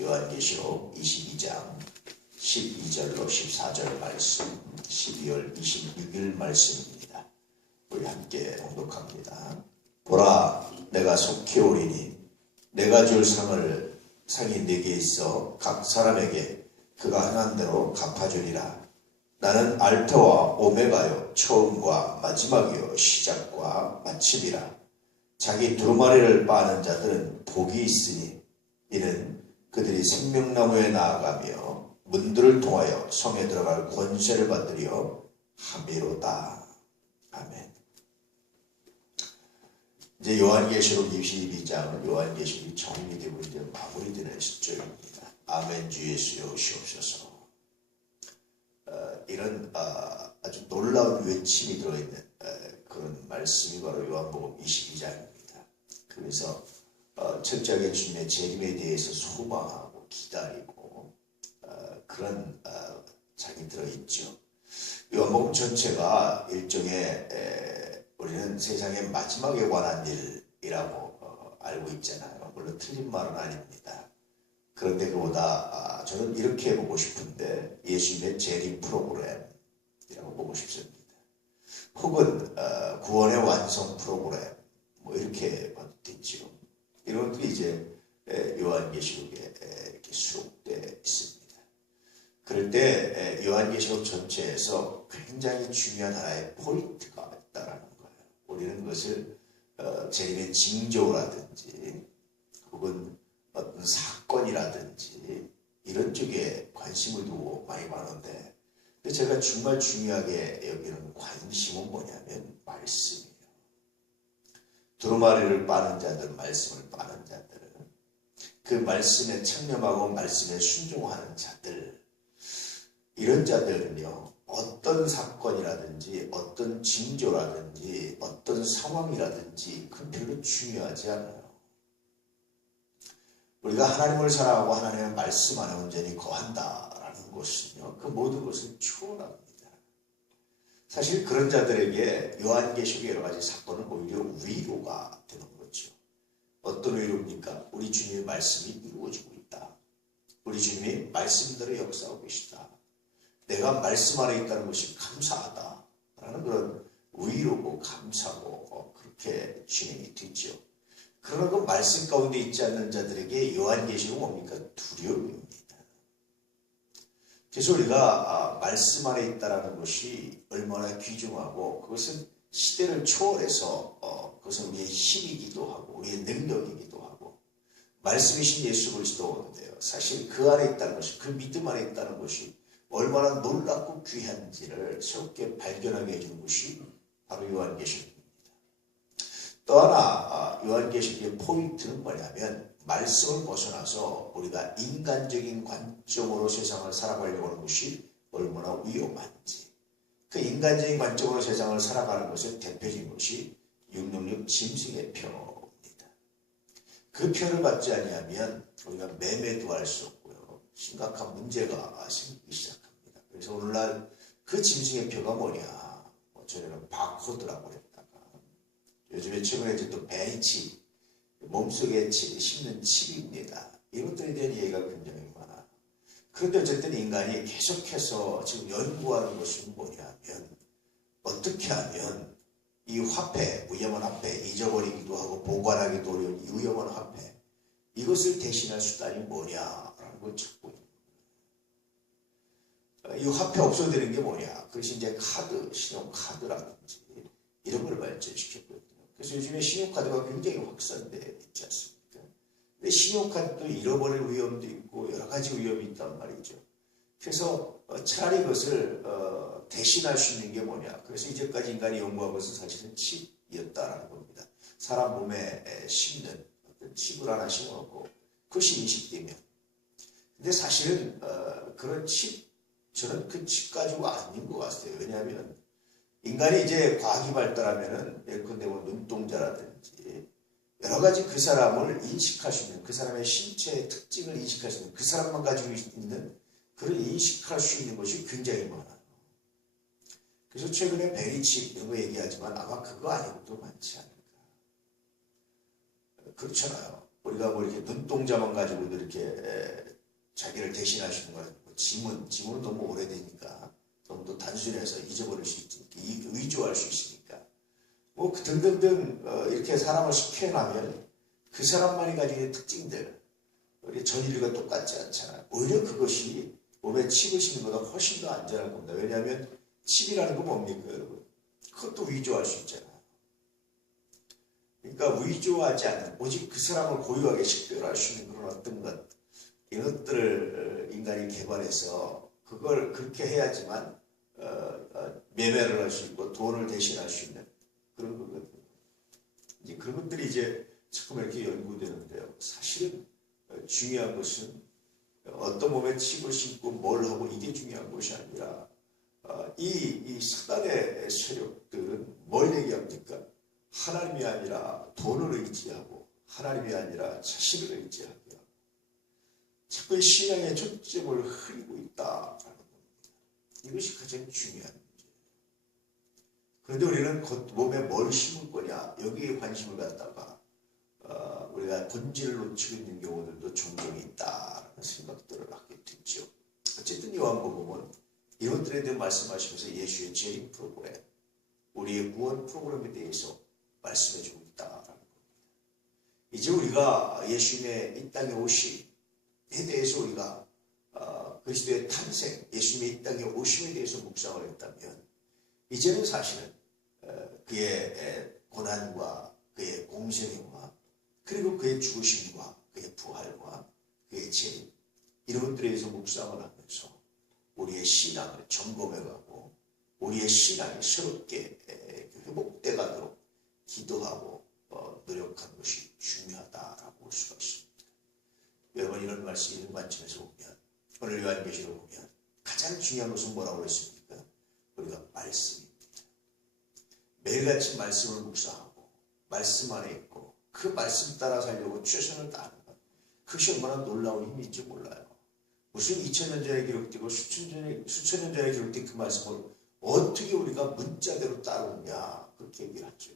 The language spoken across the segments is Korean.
요한계시록 22장 12절로 14절 말씀, 12월 26일 말씀입니다. 우리 함께 봉독합니다. 보라, 내가 속히 오리니 내가 줄 상이 내게 있어 각 사람에게 그가 행한 대로 갚아주리라. 나는 알파와 오메가요, 처음과 마지막이요, 시작과 마침이라. 자기 두루마리를 빠는 자들은 복이 있으니 이는 그들이 생명나무에 나아가며 문들을 통하여 성에 들어갈 권세를 받으려 함이로다. 아멘. 이제 요한계시록 22장은 요한계시록이 정리되고 이제 마무리되는 시점입니다. 아멘. 주 예수 오시옵소서. 이런 아주 놀라운 외침이 들어있는 그런 말씀이 바로 요한복음 22장입니다. 그래서 철저하게 주님의 재림에 대해서 소망하고 기다리고 그런 장이 들어있죠. 요한복음 전체가 일종의 우리는 세상의 마지막에 관한 일이라고 알고 있잖아요. 물론 틀린 말은 아닙니다. 그런데 그보다 저는 이렇게 보고 싶은데 예수님의 재림 프로그램이라고 보고 싶습니다. 혹은 구원의 완성 프로그램 뭐 이렇게 봐도 되죠. 이런 것들이 이제 요한계시록에 이렇게 수록되어 있습니다. 그럴 때 요한계시록 전체에서 굉장히 중요한 하나의 포인트가 있다라는 거예요. 우리는 그것을 재림의 징조라든지 혹은 어떤 사건이라든지 이런 쪽에 관심을 두고 많이 봐는데, 근데 제가 정말 중요하게 여기는 관심은 뭐냐면 말씀이에요. 두루마리를 빠는 자들, 말씀을 빠는 자들, 그 말씀에 창념하고 말씀에 순종하는 자들, 이런 자들은요, 어떤 사건이라든지 어떤 징조라든지 어떤 상황이라든지 그건 별로 중요하지 않아요. 우리가 하나님을 사랑하고 하나님의 말씀 안에 온전히 거한다라는 것은요, 그 모든 것을 초월합니다. 사실 그런 자들에게 요한계시록의 여러 가지 사건은 오히려 위로가 되는 거죠. 어떤 위로입니까? 우리 주님의 말씀이 이루어지고 있다. 우리 주님이 말씀대로 역사하고 계시다. 내가 말씀 안에 있다는 것이 감사하다. 라는 그런 위로고 감사고 그렇게 진행이 되죠. 그러나 그 말씀 가운데 있지 않는 자들에게 요한계시록은 뭡니까? 두려움입니다. 그래서 우리가 말씀 안에 있다는 것이 얼마나 귀중하고 그것은 시대를 초월해서 그것은 우리의 힘이기도 하고 우리의 능력이기도 하고 말씀이신 예수 그리스도인데요. 사실 그 안에 있다는 것이, 그 믿음 안에 있다는 것이 얼마나 놀랍고 귀한지를 새롭게 발견하게 해주는 것이 바로 요한계시록입니다. 또 하나 요한계시록의 포인트는 뭐냐면 말씀을 벗어나서 우리가 인간적인 관점으로 세상을 살아가려고 하는 것이 얼마나 위험한지, 그 인간적인 관점으로 세상을 살아가는 것의 대표적인 것이 666 짐승의 표입니다. 그 표를 받지 아니하면 우리가 매매도 할 수 없고요. 심각한 문제가 생기기 시작합니다. 그래서 오늘날 그 짐승의 표가 뭐냐? 저희는 바코드라고 했다가 요즘에 최근에 이제 또 벤치, 몸속에 심는 칩입니다. 이것들에 대한 얘기가 굉장히 많아요. 그런데 어쨌든 인간이 계속해서 지금 연구하는 것은 뭐냐면 어떻게 하면 이 화폐, 위험한 화폐, 잊어버리기도 하고 보관하기도 어려운 이 위험한 화폐, 이것을 대신할 수단이 뭐냐라는 걸 찾고 있는 거예요. 이 화폐 없어도 되는 게 뭐냐? 그것이 이제 카드, 신용카드라든지 이런 걸 발전시켰거든요. 그래서 요즘에 신용카드가 굉장히 확산되어 있지 않습니까? 근데 신용카드도 잃어버릴 위험도 있고 여러 가지 위험이 있단 말이죠. 그래서 차라리 그것을 대신할 수 있는 게 뭐냐. 그래서 이제까지 인간이 연구한 것은 사실은 칩이었다라는 겁니다. 사람 몸에 심는 어떤 칩을 하나 심어놓고 그것이 인식되면. 근데 사실은 그런 칩, 저는 그 칩 가지고 아닌 것 같아요. 왜냐하면 인간이 이제 과학이 발달하면은 예컨대 눈동자라든지 여러 가지 그 사람을 인식할 수 있는, 그 사람의 신체의 특징을 인식할 수 있는, 그 사람만 가지고 있는 그런 인식할 수 있는 것이 굉장히 많아요. 그래서 최근에 베리칩 이런 거 얘기하지만 아마 그거 아니고도 많지 않을까. 그렇잖아요. 우리가 뭐 이렇게 눈동자만 가지고도 이렇게 자기를 대신하시는 거 아니고 지문은 너무 오래되니까 너무 또 단순해서 잊어버릴 수 있으니까 의조할 수 있으니까 뭐 등등등 이렇게 사람을 표현하면 그 사람만이 가지고 있는 특징들 우리 전 인류가 똑같지 않잖아요. 오히려 그것이 몸에 칩을 심는 것보다 훨씬 더 안전할 겁니다. 왜냐하면 칩이라는 건 뭡니까 여러분? 그것도 위조할 수 있잖아요. 그러니까 위조하지 않는 오직 그 사람을 고유하게 식별할 수 있는 그런 어떤 것 이것들을 인간이 개발해서 그걸 그렇게 해야지만 매매를 할 수 있고 돈을 대신할 수 있는 그런 거거든요. 이제 그런 것들이 이제 자꾸 이렇게 연구되는데요. 사실은 중요한 것은 어떤 몸에 칩을 심고 뭘 하고 이게 중요한 것이 아니라 이 사단의 세력들은 뭘 얘기합니까? 하나님이 아니라 돈을 의지하고 하나님이 아니라 자신을 의지하고요. 자꾸 신앙의 초점을 흐리고 있다라는 겁니다. 이것이 가장 중요한 문제예요. 그런데 우리는 몸에 뭘 심을 거냐 여기에 관심을 갖다가 우리가 본질을 놓치고 있는 경우들도 종종 있다라는 생각들을 하게 됐죠. 어쨌든 요한복음은 이것들에 대해 말씀하시면서 예수의 재림 프로그램, 우리의 구원 프로그램에 대해서 말씀해주고 있다라는 겁니다. 이제 우리가 예수님의 이 땅에 오심에 대해서 우리가 그리스도의 탄생, 예수님의 이 땅에 오심에 대해서 묵상을 했다면 이제는 사실은 그의 고난과 그의 공생애와 그리고 그의 죽으심과 그의 부활과 그의 재림 이런 것들에 대해서 묵상을 하면서 우리의 신앙을 점검해가고 우리의 신앙이 새롭게 회복돼 가도록 기도하고 노력하는 것이 중요하다라고 볼 수가 있습니다. 여러분 이런 말씀 이런 관점에서 보면 오늘 요한계시록 보면 가장 중요한 것은 뭐라고 했습니까? 우리가 말씀입니다. 매일같이 말씀을 묵상하고 말씀 안에 있고 그 말씀 따라 살려고 최선을 다하는 것 그것이 얼마나 놀라운 힘인지 몰라요. 무슨 2000년 전에 기록되고 수천 년 전에 기록된 그 말씀을 어떻게 우리가 문자대로 따르느냐 그렇게 얘기를 하죠.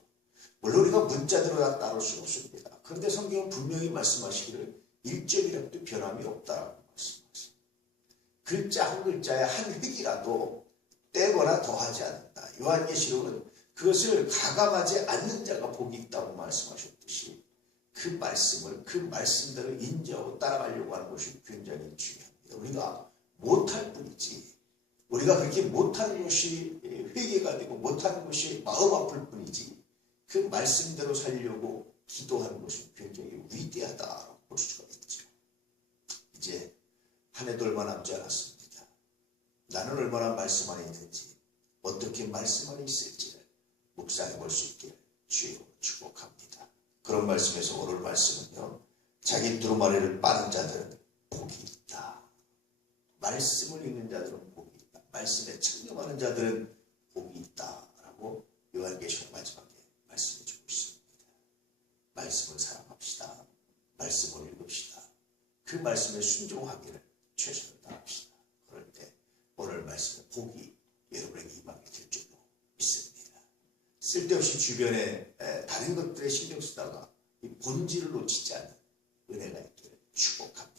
물론 우리가 문자대로 다 따를 수는 없습니다. 그런데 성경은 분명히 말씀하시기를 1점이라도 변함이 없다라고 말씀하세요. 글자 한 글자에 한 획이라도 떼거나 더하지 않는다. 요한계시록은 그것을 가감하지 않는 자가 복이 있다고 말씀하셨듯이 그 말씀을 그 말씀대로 인지하고 따라가려고 하는 것이 굉장히 중요합니다. 우리가 못할 뿐이지 우리가 그렇게 못하는 것이 회개가 되고 못하는 것이 마음 아플 뿐이지 그 말씀대로 살려고 기도하는 것은 굉장히 위대하다고 볼 수가 있죠. 이제 한 해도 얼마 남지 않았습니다. 나는 얼마나 말씀 안에 있는지 어떻게 말씀 안에 있을지를 묵상해 볼 수 있기를 주의로 축복합니다. 그런 말씀에서 오늘 말씀은요. 자기 두루마리를 빠는 자들은 복이 있다. 말씀을 읽는 자들은 복이 있다. 말씀에 청렴하는 자들은 복이 있다라고 요한계시록 마지막에 말씀해 주고 있습니다. 말씀을 사랑합시다. 말씀을 읽읍시다. 그 말씀에 순종하기를 최선을 다합시다. 그럴 때 오늘 말씀의 복이 여러분에게 임하게 될 줄로 믿습니다. 쓸데없이 주변에 다른 것들에 신경 쓰다가 이 본질을 놓치지 않는 은혜가 있기를 축복합니다.